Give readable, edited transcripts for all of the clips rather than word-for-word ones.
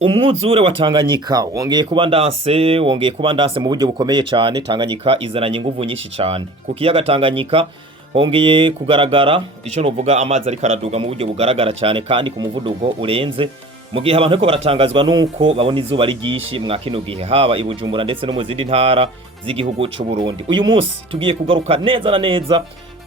Umwuzure wa Tanganyika wongeye kuba ndanse mu buryo bukomeye cyane. Tanganyika izananye inguvu nyinshi cyane. Ku kiyaga Tanganyika hongeye kugaragara ico novuga amazi ari karaduga mu buryo bugaragara cyane kandi ku muvuduko urenze. Mu gihe abantu ko baratangazwa nuko babona izuba ari ryinshi mwa kino gihe haba i Bujumbura ndetse no mu zindi ntara z'igihugu cy'u Burundi. Uyu munsi tugiye kugaruka neza na neza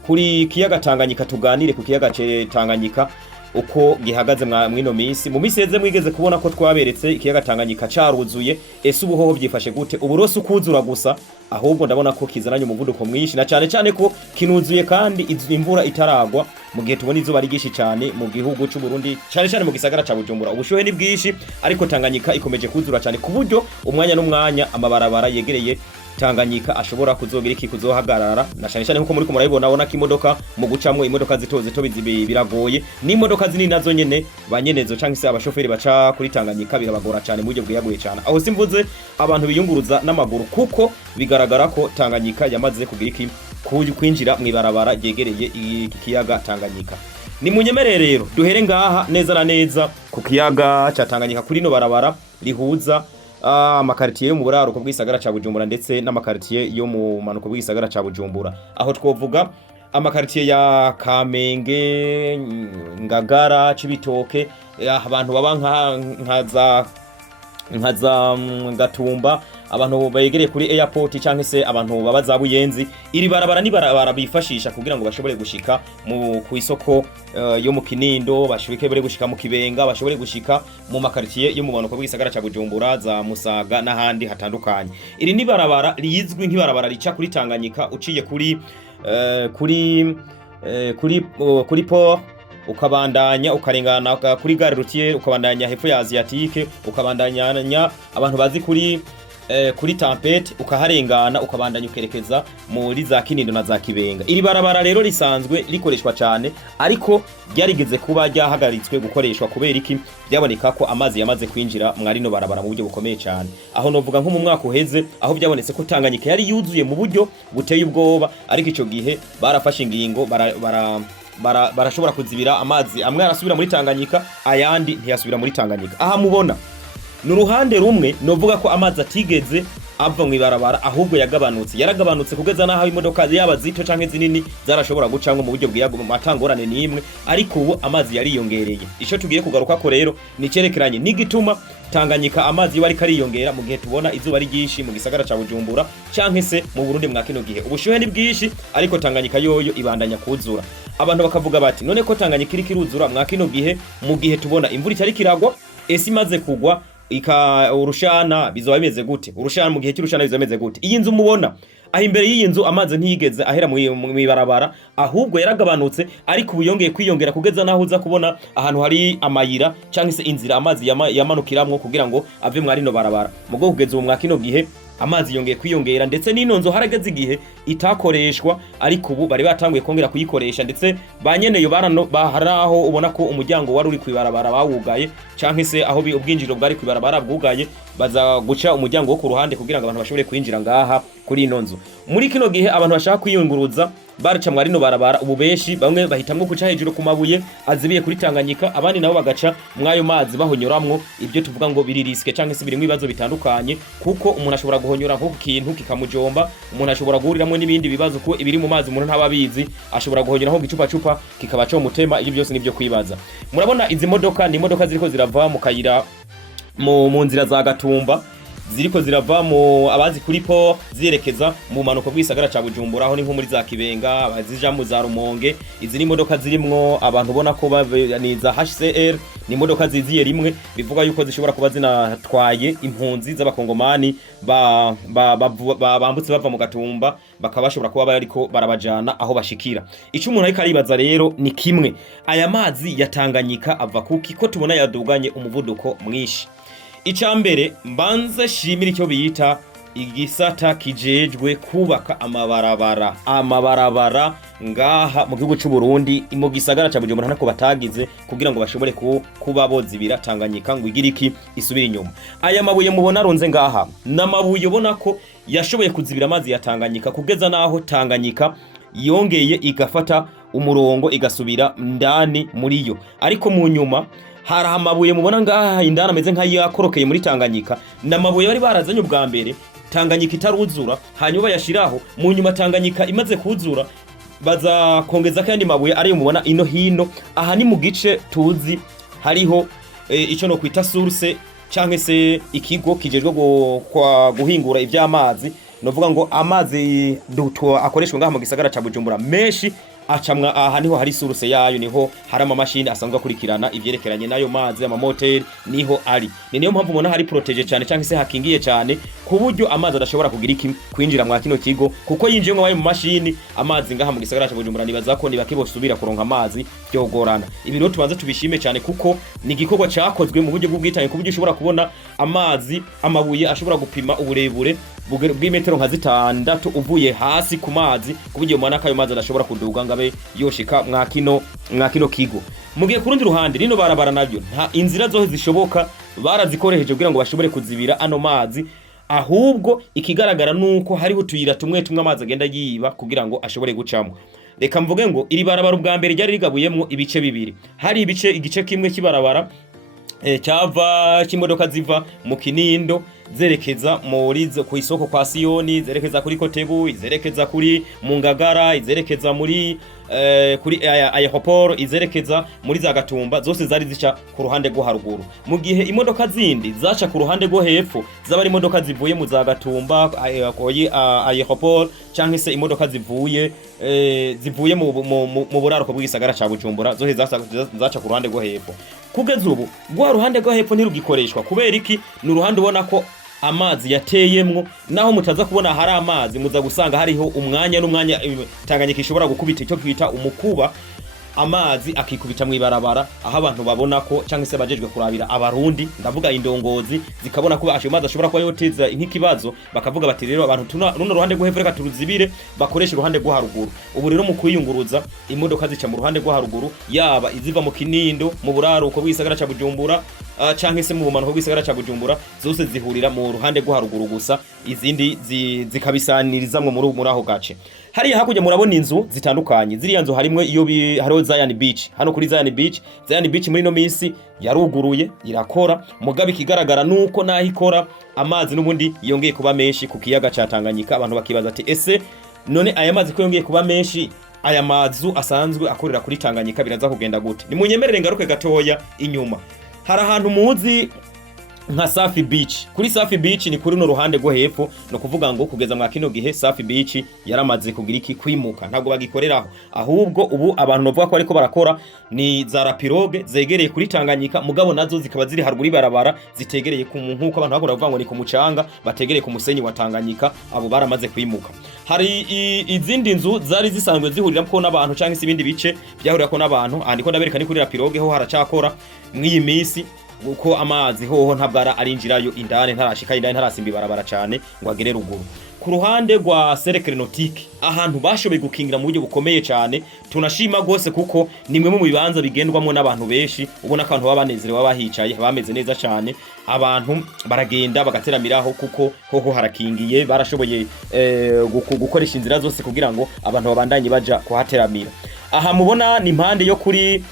kuri kiyaga Tanganyika, tuganire ku kiyaga Tanganyika uko gihagaze mwino misi. Mu misi yeze mwigeze kubona ko twaberetse ikiyaga Tanganyika caruzuye. Ese ubuhoho byifashe gute? Uburoso kuzura gusa, ahubwo ndabona ko kizananye umuvuduko mwinshi na cyane ko kinuzuye kandi imvura itaragwa. Mu gihe tubona izuba ari gishi cyane mu gihugu cy'u Burundi, cyane mu gisagara ca Bujumbura ubushuhe ni bwishi, ariko Tanganyika ikomeje kuzura cyane ku buryo umwanya n'umwanya amabarabara yegereye Tanganyika ashobora kuzogira kuzohagarara. Na cyane nkuko muri ko murayibona bona kimodoka mu gucamwe imodoka zito biragoye, n'imodoka zinini nazo nyene banyenezo canke se abashoferi baca kuri Tanganyika birabagora cyane mu buryo bwiyaguye cyane. Aho simvuze abantu biyunguruza n'amaguru, kuko bigaragara ko Tanganyika yamaze kugira kwinjira mu ibarabara yegereye ikiyaga Tanganyika. Ni munyemerere rero duhere ngaha neza na neza ku kiyaga ca Tanganyika, kuri no barabara rihuza amakartier yo mu buraruko bw'isagara ca Bujumbura ndetse n'amakartier yo mu manuko bw'isagara ca Bujumbura. Aho twovuga amakartier ya Kamenge, Ngagara, Cibitoke, abantu baba nkaza Gatumba, abantu bayegereye kuri airport canke se abantu baba za Buyenzi. Iri barabara ni barabara bifashisha kugira ngo bashobore gushika mu kwisoko yo mu Kinindo, bashobore gushika mu Kibenga, bashobore gushika mu makartier yo mu manuko bw'isagara ca Bujumbura, za Musaga n'ahandi hatandukanye. Iri ni barabara rizwi nk'ibarabara rica kuri Tanganyika uciye kuri port, ukabandanya ukarengana kuri gare routière, ukabandanya hepfo ya Asiatique, ukabandanya abantu bazi kuri Tempete, ukaharengana ukabandanya ukerekeza muri za Kinindo na za Kibenga. Iri barabara rero risanzwe rikoreshwa cyane, ariko ryarigeze kuba ryahagaritswe gukoreshwa kubera iki byaboneka ko amazi yamaze kwinjira mwari no barabara mu buryo bukomeye cyane. Aho novuga nko mu mwaka uheze, aho byabonetse ko Tanganyika yari yuzuye mu buryo buteye ubwoba, ariko ico gihe barafashe ingingo barashobora kuzibira amazi amwe arasubira muri Tanganyika, ayandi ntiyasubira muri Tanganyika. Aha mubona n'uruhande rumwe novuga ko amazi atigeze ava mu ibarabara, ahubwo yaragabanutse kugeza naho imodoka yaba zito canke zinini zarashobora gucamwe mu buryo bwiyago matangorane nimwe, ariko ubu amazi yariyongereye. Ico tugiye kugaruka ko rero ni cerekeranye n'igituma Tanganyika amazi yo ari kariyongera mu gihe tubona izuba ari gishi mu gisagara ca Bujumbura canke se mu Burundi mwa kino gihe ubushuhe ni bwishi, ariko Tanganyika yoyo ibandanya kuzura. Abantu bakavuga bati none ko Tanganyika iri kiruzura mwa kino gihe, mu gihe tubona imvura itari kiragwa, esi maze kugwa urushana bizoba bimeze gute? Urushana mu gihe cy'urushana bizoba bimeze gute? Iyi nzu mubona aho imbere y'iyi nzu amazi ntiyigeze ahera mu ibarabara, ahubwo yaragabanutse, ariko ubuyongeye kwiyongera kugeza naho uza kubona ahantu hari amayira canke se inzira amazi yamanukiramwo kugira ngo ave mwari no barabara. Mugo kugeza ubu mwa kino gihe amazi yongeye kwiyongera, ndetse n'ino nzu harageze igihe itakoreshwa, ariko ubu bari batanguye kongera kuyikoresha, ndetse banyeneyo baharaho ubona ko umuryango wari uri kwibarabara bawugaye, canke se aho ubwinjiro bwari kwibarabara bwugaye, baza guca umuryango wo ku ruhande kugira ngo abantu bashobore kwinjira ngaha kuri ino nzu. Muri kino gihe abantu bashaka kwiyunguruza baraca mwari no barabara, ubu benshi bamwe bahitamwe kuca hejuru ku mabuye azibiye kuri Tanganyika, abandi nabo bagaca mwayo mazi bahonyoramwo. Ibyo tuvuga ngo biri riske canke se birimo ibibazo bitandukanye, kuko umuntu ashobora guhonyora nko ku kintu kikamujomba, umuntu ashobora guhuriramwe n'ibindi bibazo ko ibiri mu mazi umuntu ntababizi, ashobora guhonyora nko gicupa kikaba cyo mutema. Ibyo byose nibyo kwibaza. Murabona izi modoka ni imodoka ziriko zirava mu kayira mu nzira za Gatumba, ziriko zirava mu abazi kuri port zirekeza mu manuko bw'isagara ca Bujumbura, aho ni nko muri za Kibenga, abazija mu za Rumonge. Izi ni modoka zirimwo abantu ubona ko baniza HCR, ni modoka ziziye rimwe, bivuga yuko zishobora kuba zinatwaye impunzi z'abakongomani bambutse bava mu Gatumba, bakabashobora kuba bariko barabajana aho bashikira. Ico umuntu ariko aribaza rero ni kimwe, aya mazi ya Tanganyika ava kuki ko tubona yaduganye umuvuduko mwinshi? icambere mbanze shimira icyo bita igisata kijejwe kubaka amabarabara ngaha mu gihugu cy'u Burundi mu gisagara ca Bujumbura ntako batagize kugira ngo bashobore kuba bozibira Tanganyika ngo igira iki isubira inyuma. Aya mabuye mubona aronze ngaha namabuye ubona ko yashoboye kuzibira amazi ya Tanganyika kugeza naho Tanganyika yongeye igafata umurongo igasubira ndani muri yo, ariko mu nyuma hari amabuye mubona ngaha indana ameze nk'ayakorokeye muri Tanganyika namabuye bari barazanye ubwa mbere Tanganyika itaruzura, hanyuma yashiraho mu nyuma Tanganyika imaze kuzura baza kongeza kandi mabuye ari mubona ino hino. Aha ni mu gice tuzi hariho ico no kwita source canke se ikigo kijejwe guhingura ivy'amazi, novuga ngo amazi duto akoreshwa ngaha mu gisagara ca Bujumbura menshi acamwa aha niho hari source yayo, niho hari amamashini asanzwe akurikirana ivyerekeranye nayo mazi amamoteri niho ari. Niyo mpamvu mubona hari protege cyane cyangwa se hakingiye cyane ku buryo amazi adashobora kugira iki kwinjira mwa kino kigo, kuko yinjiye mu mashini amazi ngaha mu gisagara cya Bujumbura nibaza ko nibakibosubira kuronka amazi byogorana. Ibi rero tubanze tubishime cyane kuko ni igikorwa cyakozwe mu buryo bw'ubwitanye ku buryo ushobora kubona amazi amabuye ashobora gupima uburebure bw'imetero nka 6 uvuye hasi ku mazi ku buryo mwana kayo mazi adashobora kuduga ngabe yoshika mwa kino kigo. Mugiye kurundi ruhande rino barabara nabyo nta inzira zohe zishoboka barazikoreheje kugira ngo bashobore kuzibira ano mazi, ahubwo ikigaragara nuko hariho tuyira tumwe amazi agenda yiba kugira ngo ashobore gucamo. Reka mvuge ngo iri barabara ubwa mbere ryari rigabuyemwo ibice bibiri. Hari igice kimwe kibarabara cyava kimodoka ziva mu Kinindo zerekeza muri ku isoko kwa Siyoni, zerekeza kuri Kotebu, zerekeza kuri Mungagara, zerekeza muri kuri aeroport, izerekeza muri za Gatumba, zose zari zica ku ruhande rwo haruguru. Mu gihe imodoka zindi zaca ku ruhande rwo hepfo zabari imodoka zivuye mu za Gatumba aeroport canke se imodoka zivuye mu buraruko bw'igisagara ca Bujumbura, zose zaca ku ruhande rwo hepfo. Kugeza ubu rwa ruhande rwo hepfo ntirugikoreshwa kubera iki ni uruhande ubona ko amazi yateyemwo, naho mutaza kubona hari amazi muza gusanga hariho umwanya Tanganyika ishobora gukubita icyo kwita umukuba, amazi akikubita mu ibarabara aho abantu babona ko cyangwa se bajejwe kurabira abarundi, ndavuga indongozi zikabona ko amazi ashobora kuba yoteza nk'ikibazo, bakavuga bati rero abantu runo ruhande rwo hepfo reka turuzibire bakoresha uruhande rwo haruguru. Ubu rero mu kwiyunguruza imodoka zica mu ruhande rwo haruguru, yaba iziva mu Kinindo mu buraruko bw'isagara ca Bujumbura canke se mu bumanuko bw'isagara ca Bujumbura, zose zihurira mu ruhande rwo haruguru gusa, izindi zikabisanirizamwe muri aho gace. Hariya hakurya murabona inzu zitandukanye, ziriya nzu harimwe iyo hariho Zion Beach. Hano kuri Zion Beach muri no minsi yaruguruye irakora, mugabe ikigaragara nuko naho ikora amazi n'ubundi yongeye kuba menshi ku kiyaga ca Tanganyika. Abantu bakibaza ati ese none aya mazi ko yongeye kuba menshi, aya mazu asanzwe akorera kuri Tanganyika biraza kugenda gute? Ni munyemerere ngaruke gatoya inyuma. Hari ahantu muzi nka Safi Beach. Kuri Safi Beach ni kuri no ruhande rwo hepfo, no kuvuga ngo kugeza mwa kino gihe Safi Beach yaramaze kugira iki kwimuka, ntago bagikoreraho, ahubwo ubu abantu novuga ko ariko barakora ni za rapiroge zegereye kuri Tanganyika, mugabo nazo zikaba ziri haruguru ibarabara zitegereye ku nkuko abantu bakora bavuga ngo ni ku mucanga, bategereye ku musenyi wa Tanganyika, abo baramaze kwimuka. Hari izindi nzu zari zisanzwe zihuriramo n'abantu cyangwa se ibindi bice byahurira n'abantu, andiko ndabereka ni kuri rapiroge ho haracakora mw'iyi misi, uko amazi hoho ntabwara arinjirayo indane, ntarashika indane, ntarasimba ibarabara cyane ngo agere ruguru. Ku ruhande rwa cercle nautique ahantu bashoboye gukingira mu buryo bukomeye cyane, tunashima gose kuko nimwe mu bibanza bigendwamo n'abantu benshi, ubona ko abantu babanezerewe bahicaye bameze neza cyane, abantu baragenda bagateramiraho kuko hoho harakingiye, barashoboye gukoresha inzira zose kugira ngo abantu babandanye baja kuhateramira. Aha mubona ni impande yo kuri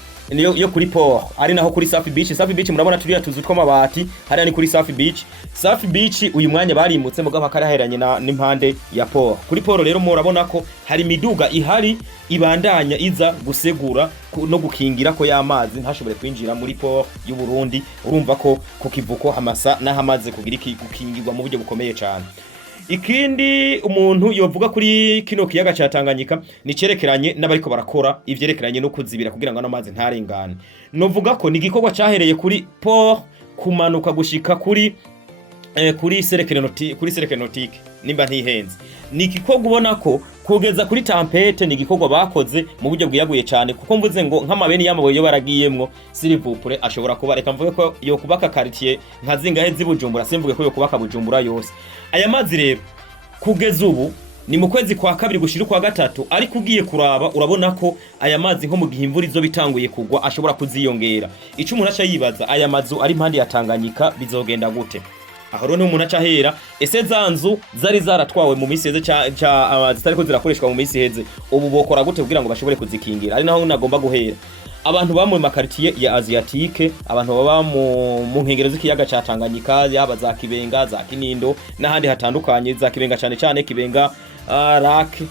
port, ari naho kuri Safi Beach. Safi Beach murabona turiya tuzu tw'amabati, hariya ni kuri Safi Beach. Safi Beach uyu mwanya barimutse mugabo hakaraheranye n'impande ya port. Kuri port rero murabona ko hari imiduga ihari ibandanya iza gusegura no gukingira ko y'amazi ntashobore kwinjira muri port y'u Burundi. Urumva ko ku kivuko hamasa n'ahamaze kugira iki gukingirwa mu buryo bukomeye cyane. Ikindi umuntu yovuga kuri kino kiyaga ca Tanganyika ni cerekeranye n'abariko barakora ivyerekeranye no kuzibira kugira ngo n'amazi ntarengane. Novuga ko ni igikorwa cyahereye kuri port kumanuka gushika kuri cercle nautique nimba ntihenze. Ni igikorwa ubona ko kugeza kuri tempete ni igikorwa bakoze mu buryo bwiyaguye cyane kuko mvuze ngo nk'amabeni y'amabuye yo baragiyemwo sirivupure ashobora kuba reka mvuge ko yo kubaka quartier nka zingahe z'Ibujumbura simvuge ko yo kubaka Bujumbura yose aya mazi rero kugeza ubu ni mu kwezi kwa kabiri gushira kwa gatatu ariko ugiye kuraba urabona ko aya mazi nko mu gihe imvura izo bitanguye kugwa ashobora kuziyongera ico umuntu aca yibaza aya mazu ari impande ya Tanganyika bizogenda gute aho rero umuntu aca hera ese zanzu zari zaratwawe mu misi heze zitariko zirakoreshwa mu misi heze ubu bokora gute kugira ngo bashobore kuzikingira ari naho nagomba guhera abantu ba mu makartier ya Asiatique abantu baba mu nkengero z'ikiyaga ca Tanganyika yaba za Kibenga za Kinindo n'ahandi hatandukanye za Kibenga cyane Kibenga rake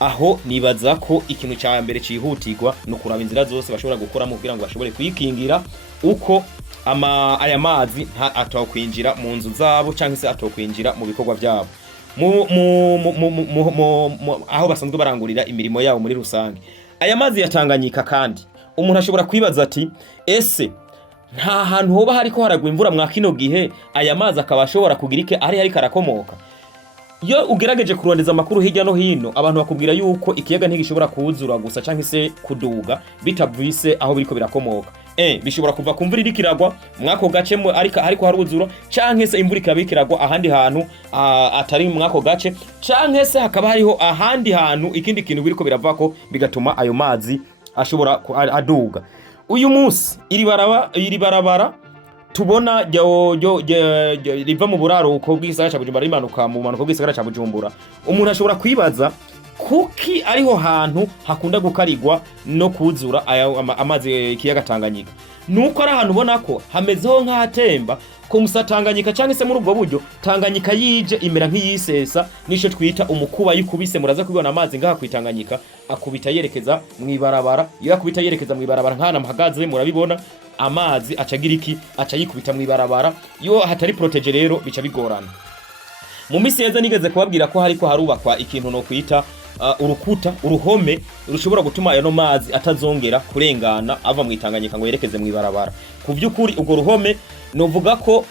aho nibaza ko ikintu cya mbere cihutirwa no kuraba inzira zose bashobora gukora mu kugira ngo bashobore kwikingira uko aya mazi atokwinjira mu nzu zabo cyangwa se atokwinjira mu bikorwa byabo aho basanzwe barangurira imirimo yabo muri rusange aya mazi ya Tanganyika kandi umuntu ashobora kwibaza ati ese nta hantu hoba hariko haragwa imvura mwa kino gihe aya mazi akaba ashobora kugira iki ari karakomoka yo ugerageje kurondeza amakuru hirya no hino abantu bakubwira yuko ikiyaga ntigishobora kuzura gusa canke se kuduga bitavise aho biriko birakomoka bishobora kuva ku mvura irikiragwa mwako gace ariko haruzura canke se imvura ikabikiragwa ahandi hantu atari mwako gace canke se hakaba hariho ahandi hantu ikindi kintu biriko biravako bigatuma ayo mazi ashobora aduga uyu munsi iri barabara tubona riva mu buraruko bw'isagara ca Bujumbura rimanuka mu manuko bw'isagara ca Bujumbura umuntu ashobora kwibaza kuki ariho hantu hakunda gukarigwa no kuzura amazi ikiyaga Tanganyika nuko ari ahantu ubona ko hamezeho nk'ahatemba ko musatanganyika cyangwa se muri ubwo buryo Tanganyika yije imera nk'iyisesa nico twita umukuba yikubise muraza kubibona amazi ngaha kwitanganyika akubita yerekeza mu ibarabara iyo akubita yerekeza mu ibarabara nkana mpagaze murabibona amazi acagira iki aca yikubita mu ibarabara yo hatari protege rero bica bigorana mu misi yeze nigeze kubabwira ko hariko harubakwa ikintu no kwita uruhome rushobora gutuma ayo mazi atazongera kurengana ava mu itanganyika ngo yerekeze mu ibarabara ku by'ukuri ubwo ruhome novuga ko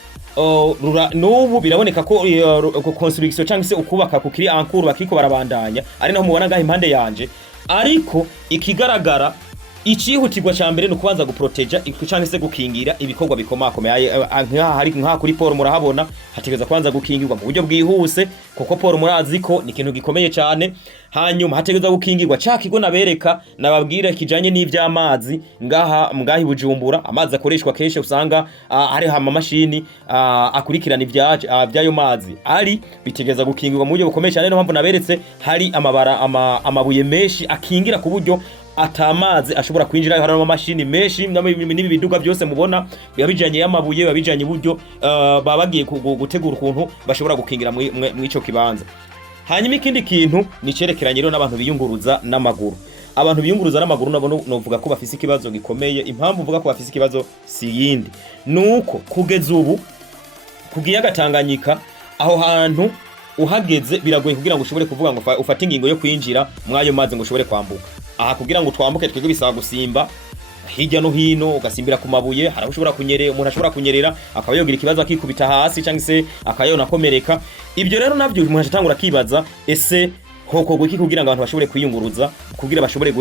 n'ubu biraboneka ko construction cyangwa se ukubaka kukiri ankuru bakiko barabandanya ari naho mubona ngaho impande yanje ariko ikigaragara icihutirwa ca mbere no kubanza guproteja cyangwa se gukingira ibikorwa bikomakomeye nka kuri Paul murahabona hategeza kubanza gukingirwa mu buryo bwihuse kuko Paul murazi ko ni ikintu gikomeye cyane hanyuma hategeza gukingirwa cakigo nabereka nababwira kijanye n'ivy'amazi ngaha Bujumbura amazi akoreshwa keshe usanga ari hama mashini akurikirana ivyayo mazi ari bitegeza gukingirwa mu buryo bukomeye cyane no mpamvu naberetse hari amabuye menshi akingira ku buryo atamazi ashobora kwinjira hari amamashini menshi n'ibi biduga byose mubona bibijanye y'amabuye babijanye buryo babagiye gutegura ukuntu bashobora gukingira mu ico kibanza hanyuma ikindi kintu ni cerekeranye rero n'abantu biyunguruza n'amaguru abantu biyunguruza n'amaguru nabo novuga ko bafise ikibazo gikomeye impamvu uvuga ko bafise ikibazo si yindi nuko kugeza ubu kugiyaga Tanganyika aho hantu uhageze biragoye kugira ngo ushobore kuvuga ngo ufate ingingo yo kwinjira mwayo mazi ngo ushobore kwambuka aha kugira ngo twambuke twege bisaba gusimba hirya no hino ugasimbira ku mabuye harabushobora kunyerera umuntu ashobora kunyerera akaba yogira ikibazo akikubita hasi cyangwa se akayona komereka ibyo rero navyo umuntu atangura kibaza ese hoko gwiki kugira ngo abantu bashobore kwiyunguruza kugira bashobore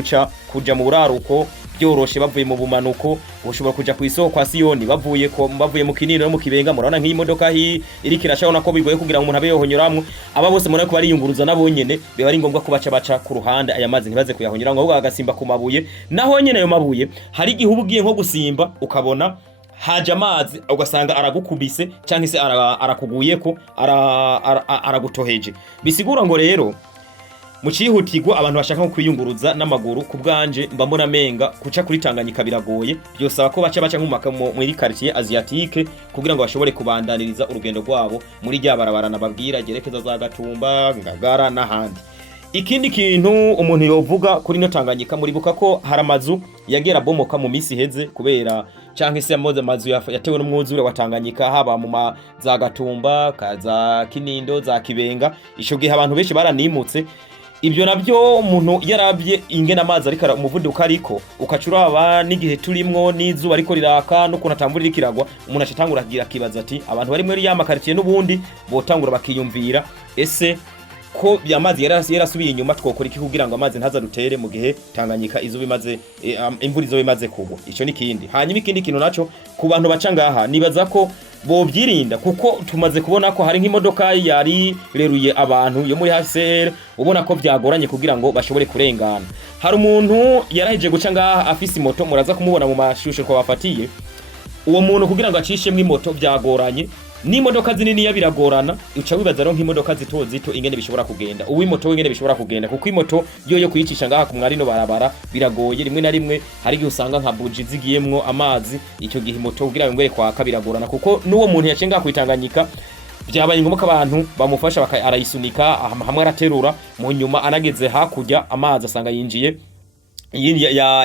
kuja mu buraruko byoroshe bavuye mu bumanuko ushobora kuja ku isoko kwa Siyoni bavuye mu Kinino no mu Kibenga murabona nk'imodoka iri kirashobora ko bigoye kugira ngo umuntu abe yohonyoramwo aba bose murako bari yunguruza nabo nyene biba ari ngombwa ko baca ku ruhande aya mazi ntibaze kuyahonyora ngo ahubwo agasimba ku mabuye naho nyene ayo mabuye hari igihugu ugiye nko gusimba ukabona haje amazi ugasanga aragukubise cyangwa se arakuguyeko aragutoheje bisigura ngo rero mucihutirwa abantu bashaka kwiyunguruza n'amaguru ku bwanje mbambona menga kuca kuri Tanganyika biragoye byosaba ko baca nk'umaka muri quartier Asiatique kugira ngo bashobore kubandaniriza urugendo rwabo muri rya barabara nababwira gerekeza za Gatumba Ngagara n'ahandi ikindi kintu umuntu yovuga kuri no Tanganyika muribuka ko hari amazu yagera bomoka mu misi heze kubera canke se amazu yatewe n'umwuzure wa Tanganyika haba mu za Gatumba kaza Kinindo za Kibenga ico gihe abantu benshi baranimutse ibyo nabyo umuntu yarabye ingena amazi ariko umuvuduko ariko ukacuraba n'igihe turimwo n'izuba ariko riraka no kunatambura irikiragwa umuntu acatangura agira kibaza ati abantu bari muri ya makartier n'ubundi botangura bakiyumvira ese ko amazi yarasubiye inyuma twokora iki kugira ngo amazi ntazadutere mu gihe Tanganyika izuba imaze imvura izo imaze kugwa. Ico nikindi. Hanyuma ikindi kintu naco ku bantu baca ngaha nibaza ko bobyirinda kuko tumaze kubona ko hari nk'imodoka yari reruye abantu yo muri HCR ubona ko byagoranye kugira ngo bashobore kurengana. Hari umuntu yaraheje guca ngaha afise moto muraza kumubona mu mashusho ko bafatiye. Uwo muntu kugira ngo acishemwe imoto byagoranye. Ni imodoka zinini yabiragorana uca wibaza ro nk'imodoka zito ingene bishobora kugenda. Uwi moto wengene bishobora kugenda kuko imoto yo kuyicisha ngaha ku mwari no barabara biragoye rimwe na rimwe hari gihe usanga nka buji zigiyemwo amazi icyo gihe moto kugira ngo ngere kwaka biragorana kuko nuwo muntu yacenga kwitanganyika byabaye ngombwa ko abantu bamufasha arayisunika hamwe araterura mu nyuma anageze hakurya amazi asanga yinjiye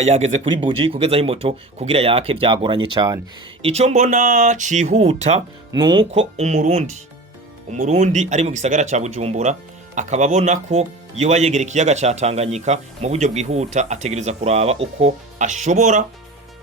yageze kuri buji kugeza aho moto kugira yake byagoranye cyane. Ico mbona cihuta nuko umurundi ari mu gisagara ca Bujumbura akababona ko yoba yegera ikiyaga ca Tanganyika mu buryo bwihuta ategereza kuraba uko ashobora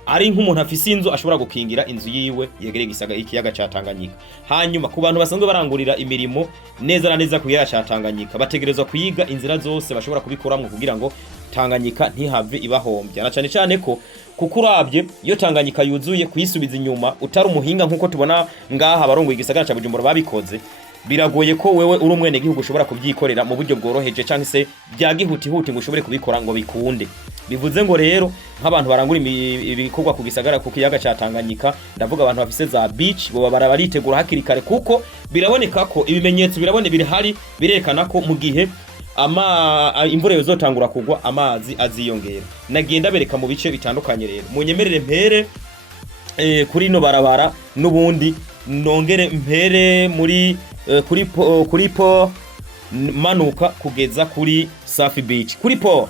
ari nk'umuntu afise inzu ashobora gukingira inzu yiwe yegereye ikiyaga ca Tanganyika. Hanyuma ku bantu basanzwe barangurira imirimo neza na neza ku kiyaga ca Tanganyika bategerezwa kuyiga inzira zose bashobora kubikoramwe kugira ngo Tanganyika ntihave ibahombya. Na cyane cyane ko kuko urabye iyo Tanganyika yuzuye kuyisubiza inyuma utari umuhinga nkuko tubona ngaha abarongo igisagara ca Bujumbura babikoze biragoye ko wewe uri umwene gihugu ushobora kubyikorera mu buryo bworoheje cyangwa se byagihuti ngo ushobore kubikora ngo bikunde. Bivuze ngo rero nk'abantu barangura ibikorwa ku gisagara ku kiyaga ca Tanganyika ndavuga abantu bafise za beach bo baritegura hakiri kare kuko biraboneka ko ibimenyetso birahari birekana ko mu gihe imvura yozotangura kugwa amazi aziyongera. Nagenda bereka mu bice bitandukanye rero munyemerere mpere kuri no barabara nubundi nongere mpere muri kuri po manuka kugeza kuri Safi Beach. Kuri po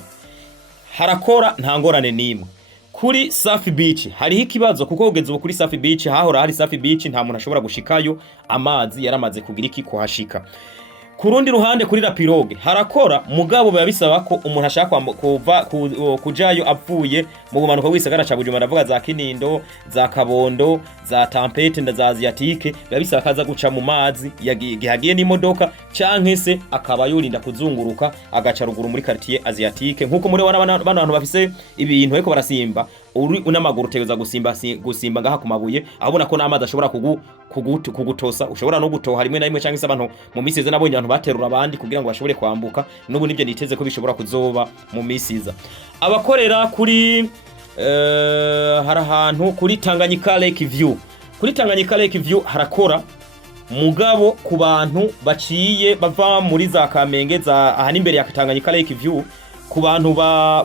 harakora nta ngorane nimwe. Kuri Safi Beach hariho ikibazo kuko kugeza ubu kuri Safi Beach hahora hari Safi Beach nta muntu ashobora gushikayo amazi yaramaze kugira iki kuhashika. Kurundi ruhande kuri la pirogue harakora mugabo biba bisaba ko umuntu ashaka kujayo avuye mu bumanuko bw'isagara ca Bujumbura ndavuga za Kinindo za Kabondo za Tempete nda za Asiatique biba bisaba kaza guca mu mazi yagiye n'imodoka canke se akaba yorinda kuzunguruka agaca ruguru muri quartier Asiatique nkuko muri bantu bafise ibintu ariko barasimba uri unamaguru tegeza gusimba ngaha ku mabuye abona ko n'amazi ashobora kugutosa ushobora no gutoha rimwe na rimwe canke se abantu mu miseze nabonye abantu baterura abandi kugira ngo bashobore kwambuka n'ubu nibyo niteze ko bishobora kuzoba mu misiza. Abakorera kuri hari ahantu kuri Tanganyika Lake View. Kuri Tanganyika Lake View harakora mugabo ku bantu baciye bava muri za Kamenge za aha imbere ya Tanganyika Lake View ku bantu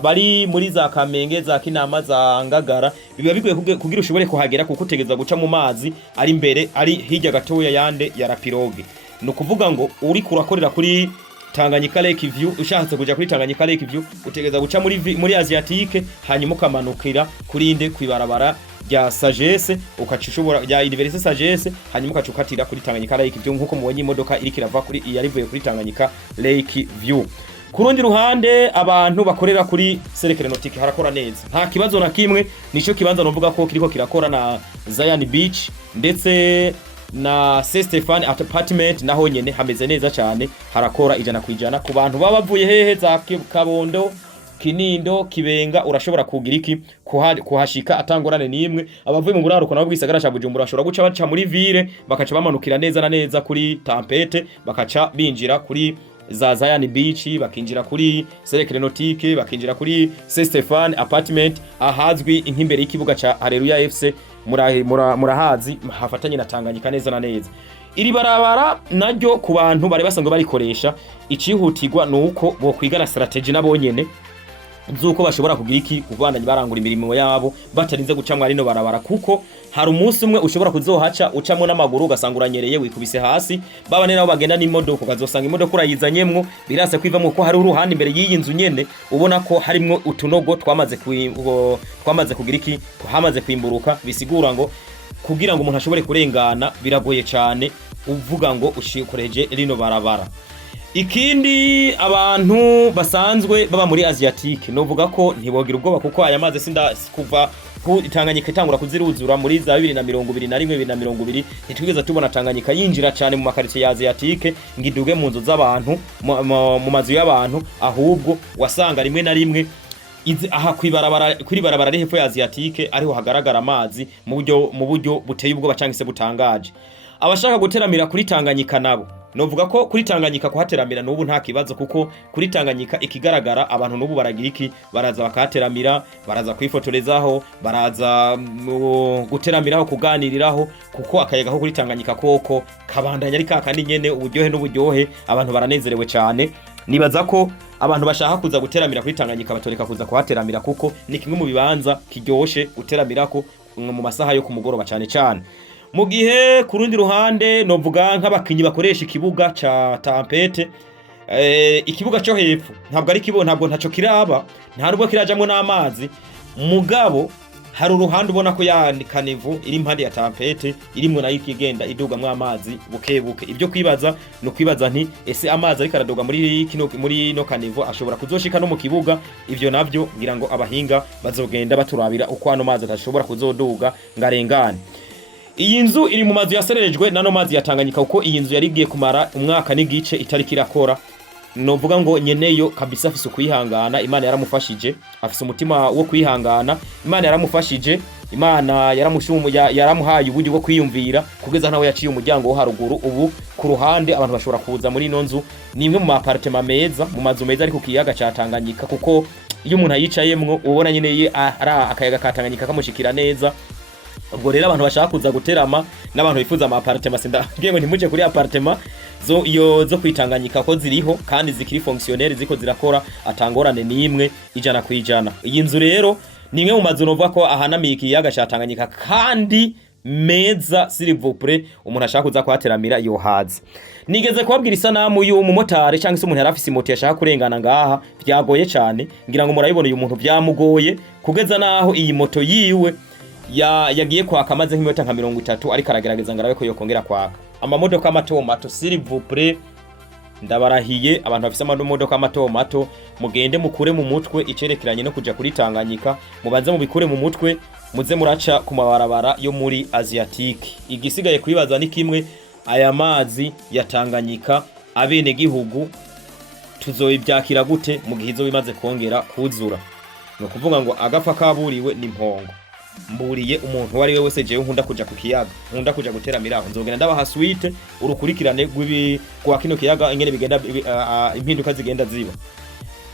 bari muri za Kamenge za Kinama za Ngagara biba bigoye kugira ushobore kuhagera kuko utegeza guca mu mazi ari imbere ari hirya gatoya yande ya Rapiroge. No kuvuga ngo uri kurakorera kuri Tanganyika Lake View ushatse kuja kuri Tanganyika Lake View utegeza guca muri Asiatique hanyuma ukamanukira kuri inde kwibarabara rya Sagesse ukacishobora ya Université Sagesse hanyuma ukacukatira kuri Tanganyika Lake View nkuko mubonye imodoka iri kirava kuri yarivuye kuri Tanganyika Lake View. Kurundi ruhande abantu bakorera kuri Cercle Nautique harakora neza nta kibazo na kimwe nico kibanza novuga ko kiriko kirakora na Zion Beach ndetse na Stefan Apartment naho nyene hameze neza cyane harakora 100% ku bantu babavuye hehe za Kabondo Kinindo Kibenga urashobora kugira iki kuhashika atangorane nimwe. Abavuye mu buraruko nabo bwisagara ca Bujumbura bashobora guca baca muri ville bakaca bamanukira neza na neza kuri Tempete bakaca binjira kuri za Zion Beach bakinjira kuri Cercle Nautique bakinjira kuri Stefan Apartment ahazwi inkimbere y'ikibuga ca Haleluya FC murahazi hafatanye na Tanganyika neza na neza. Iri barabara naryo ku bantu bari basanzwe barikoresha icihutirwa nuko bo kwigana strategy nabonyene zuko bashobora kugira iki kuvandanya barangura imirimo yabo batarinze gucamwa rino barabara kuko hari umunsi umwe ushobora kuzohaca ucamo n'amaguru ugasanguranyereye wikubise hasi babane nabo bagenda n'imodoka ukazosanga imodoka urayizanyemwo birase kwivamo ko hari uruhande imbere y'iyi nzu nyene ubona ko harimwo utunogo twamaze kugira iki hamaze kwimburuka bisigura ngo kugira ngo umuntu ashobore kurengana biragoye cyane uvuga ngo ushikoreje rino barabara. Ikindi abantu basanzwe baba muri Asiatique novuga ko ntibogira ubwoba kuko aya mazi sinda kuva Tanganyika itangura kuziruzura muri za 2021 2020 ntitwigeze tubona Tanganyika yinjira cyane mu makaritsiye ya Asiatique ngiduge mu nzu z'abantu mu mazu y'abantu, ahubwo wasanga rimwe na rimwe aha kuri barabara hepfo ya Asiatique ariho hagaragara amazi mu buryo buteye ubwoba cyangwa se butangaje. Abashaka guteramira kuri Tanganyika nabo novuga ko kuri Tanganyika kuhateramira n'ubu nta kibazo, kuko kuri Tanganyika ikigaragara abantu n'ubu baragira iki, baraza bakahateramira, baraza kwifotorezaho, baraza guteramiraho, kuganiriraho, kuko akayaga ko kuri Tanganyika koko kabandanya ari kakandi nyene uburyohe n'uburyohe, abantu baranezerewe cyane. Nibaza ko abantu bashaka kuza guteramira kuri Tanganyika batoreka kuza kuhateramira, kuko ni kimwe mu bibanza kiryoshe guteramirako mu masaha yo kumugoroba cyane cyane. Mu gihe ku rundi ruhande novuga nk'abakinyi bakoresha ikibuga ca Tampete, ikibuga cyo hepfo ntabwo ari kibo, ntabwo ntaco kiraba, nta nubwo kirajamwe n'amazi, mugabo hari uruhande ubona ko ya kanivu iri impande ya Tampete irimwe nayo ikigenda idugamwe amazi bukebuke. Ibyo kwibaza no kwibaza nti ese amazi ariko aradoga muri no kanivu ashobora kuzoshika no mu kibuga? Ivyo navyo ngira ngo abahinga bazogenda baturabira uko ano mazi atashobora kuzoduga ngarengane. Iyi nzu iri mu mazu yasererejwe nano mazi ya Tanganyika, uko iyi nzu yarigiye kumara umwaka n'igice itari kirakora. Novuga ngo nyeneyo kabisa afise kwihangana, Imana yaramufashije, afise umutima wo kwihangana, Imana yaramufashije, Imana yaramuhaye uburyo bwo kwiyumvira kugeza nawe yaciye umuryango wo haruguru. Ubu ku ruhande abantu bashobora kuza muri ino nzu, ni imwe mu apartment meza, mu mazu meza ari ku kiyaga ca Tanganyika, kuko iyo umuntu ayicayemwo ubona nyene ari akayaga ka Tanganyika kamushikira neza. Ubwo rero abantu bashaka kuza guterama n'abantu bifuza ama apartment sindabwiye ngo ntimuje kuri apartment zo kwitanganyika ko ziriho kandi zikiri fonctionnaire, ziko zirakora atangorane n'imwe 100%. Iyi nzu rero ni imwe mu mazu novuga ko ahanamiye ikiyaga ca Tanganyika kandi meza, s'il vous plaît, umuntu ashaka kuza kwateramira iyo hazi. Nigeze kubabwira isanamu y'umumotari cyangwa se umuntu yarafise moto yashaka kurengana ngaha, byagoye cyane, ngira ngo murayibona uyu muntu byamugoye kugeza naho iyi moto yiwe yagiye kwaka amaze nk'iminota nka 30 ariko aragerageza ngarabe ko yokongera kwaka. Amamodoka mato s'il vous plaît, ndabarahiye abantu bafise amamodoka mato mugende mukure mu mutwe icerekeranye no kuja kuri Tanganyika, mubanze mubikure mu mutwe, muze muraca ku mabarabara yo muri Asiatique. Igisigaye kwibaza ni kimwe, aya mazi ya Tanganyika abene gihugu tuzoyibyakira gute mu gihe izo bimaze kongera kuzura? No kuvuga ngo agapfa kaburiwe ni mpongo. Mburiye umuntu wari we wese jewe nkunda kuja ku kiyaga, nkunda kuja guteramira, nzogenda ndabaha suite urukurikirane kwa kino kiyaga ingene bigenda impinduka zigenda ziba.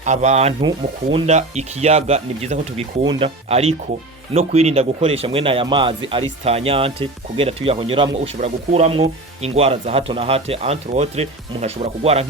Abantu mukunda ikiyaga ni byiza ko tugikunda, ariko no kwirinda gukoresha mwene aya mazi ari stanyante kugera tuyahonyoramwo, ushobora gukuramwo ingwara za hato na hate, entre autres umuntu ashobora kugwara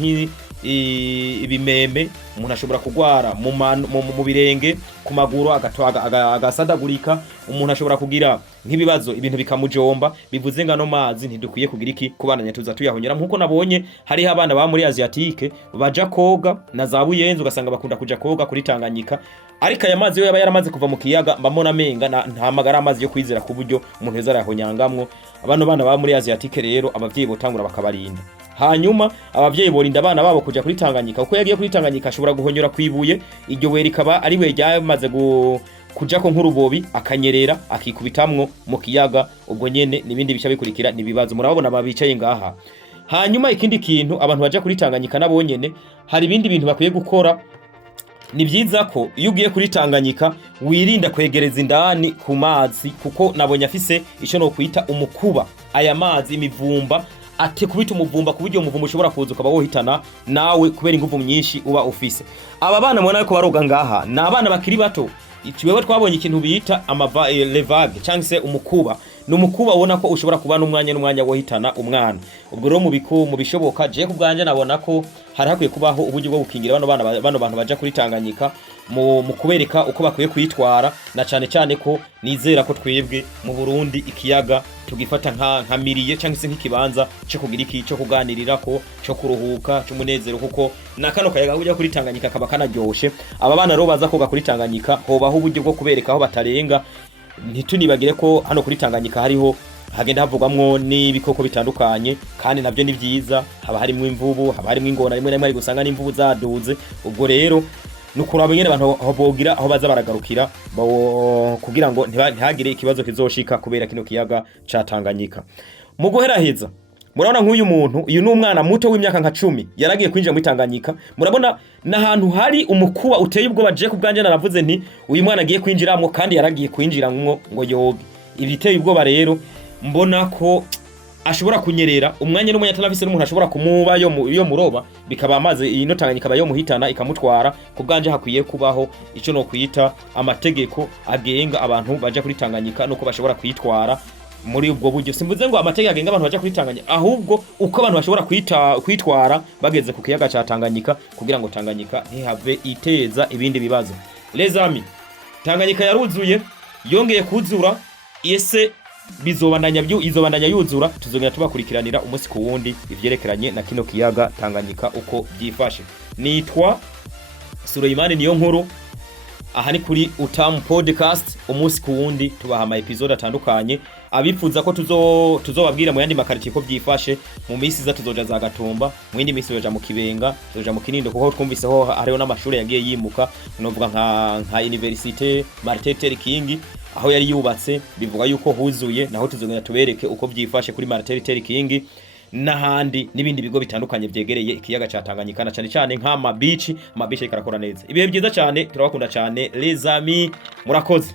ibimeme, umuntu ashobora kugwara mu birenge, ku maguru agasadagurika, umuntu ashobora kugira nk'ibibazo ibintu bikamujomba. Bivuze ngano mazi ntidukwiye kugira iki kubananya tuza tuyahonyera. Nkuko nabonye hari abana ba muri Asiatique baja koga na za Buyenzi, ugasanga bakunda kuja koga kuri Tanganyika, ariko aya mazi yo yaba yaramaze kuva mu kiyaga mbamona menga nta magara amazi yo kwizera ku buryo umuntu yeza arahonyangamwo. Abano bana ba muri Asiatique rero abavyeyi botangura bakabarinda. Hanyuma abavyeyi borinda abana babo kuja kuri Tanganyika, uko yagiye kuri Tanganyika ashobora guhonyora kwibuye, iryo we rikaba ari we ryamaze kuja ko nk'urubobi akanyerera akikubitamwo mu kiyaga. Ubwo nyene nibindi bica bikurikira nibibazo murabona babicaye ngaha. Hanyuma ikindi kintu abantu baja kuri Tanganyika nabo nyene hari ibindi bintu bakwiye gukora. Ni byiza ko iyo ugiye kuri Tanganyika wirinda kwegereza indani ku mazi, kuko nabonye afise ico no kwita umukuba. Aya mazi imivumba ate kubita umuvumba ku buryo umuvumba ushobora kuza ukaba wohitana nawe kubera ingufu nyinshi uba ufise. Aba bana mubona ko baroga ngaha ni abana bakiri bato. Iciwewe twabonye ikintu bita levage cyangwa se umukuba. Numukuba ubona ko ushobora kuba n'umwanya wohitana umwana. Ubwo rero mu bishoboka je kubwanje nabona ko hari hakwiye kubaho uburyo bwo gukingira bano bantu baja kuri Tanganyika mu kubereka uko bakwiye kwitwara, na cyane ko nizera ko twebwe mu Burundi ikiyaga tugifata nka miriye cyangwa se nk'ikibanza cyo kugira iki cyo kuganirirako, cyo kuruhuka, cyo munezero, kuko nakano kayaga ujya kuri Tanganyika kaba kanaryoshe. Aba bana rero baza koga kuri Tanganyika hobaho uburyo bwo kubereka aho batarenga. Ntitunibagire ko hano kuri Tanganyika hariho hagenda havugwamwo n'ibikoko bitandukanye, kandi nabyo ni byiza. Haba harimo imvubu, haba harimo ingona, rimwe na rimwe ari gusanga n'imvubu zaduze. Ubwo rero nukuraba nyene abantu bogira aho baza baragarukira kugira ngo ntihagire ikibazo kizoshika kubera kino kiyaga ca Tanganyika. Mu guheraheza murabona nk'uyu muntu, uyu ni umwana muto w'imyaka nka 10 yaragiye kwinjira muri Tanganyika. Murabona nahantu hari umukuba uteye ubwoba. Je kubwanje naravuze nti uyu mwana agiye kwinjiramwo kandi yaragiye kwinjiramwo ngo yoge. Ibiteye ubwoba rero mbona ko ashobora kunyerera umwanya n'umwanya atanafise n'umuntu ashobora kumuba yo muroba, bikaba amazi ino Tanganyika bayo muhitana ikamutwara. Kubwanje hakwiye kubaho ico no kwita amategeko agenga abantu baje kuri Tanganyika nuko bashobora kwitwara muri ubwo buryo. Simvuze ngo amategeko agenga abantu baje kuri Tanganyika, ahubwo uko abantu bashobora kwitwara bageze ku kiyaga ca Tanganyika kugira ngo Tanganyika ntihave iteza ibindi bibazo. Les amis, Tanganyika yaruzuye, yongeye kuzura, ese izobandanya yuzura. Tuzongera tubakurikiranira umunsi ku wundi ivyerekeranye na kino kiyaga Tanganyika uko byifashe. Nitwa Suleimani niyo nkuru, aha ni kuri Utamu podcast. Umunsi ku wundi tubaha ama episode atandukanye. Abifuza ko tuzobabwira mu yandi makariti ko byifashe, mu minsi za tuzoja za Gatumba, mu yindi minsi tuzoja mu Kibenga, tuzoja mu Kinindo, kuko twumviseho hariho n'amashuri yagiye yimuka. Novuga nka Université Martin Luther King aho yari yubatse, bivuga yuko huzuye, naho tuzongera tubereke uko byifashe kuri Martin Luther King n'ahandi n'ibindi bigo bitandukanye byegereye ikiyaga ca Tanganyika, na cyane nk'ama beach karakora neza. Ibihe byiza cyane, turabakunda cyane les amis, murakoze.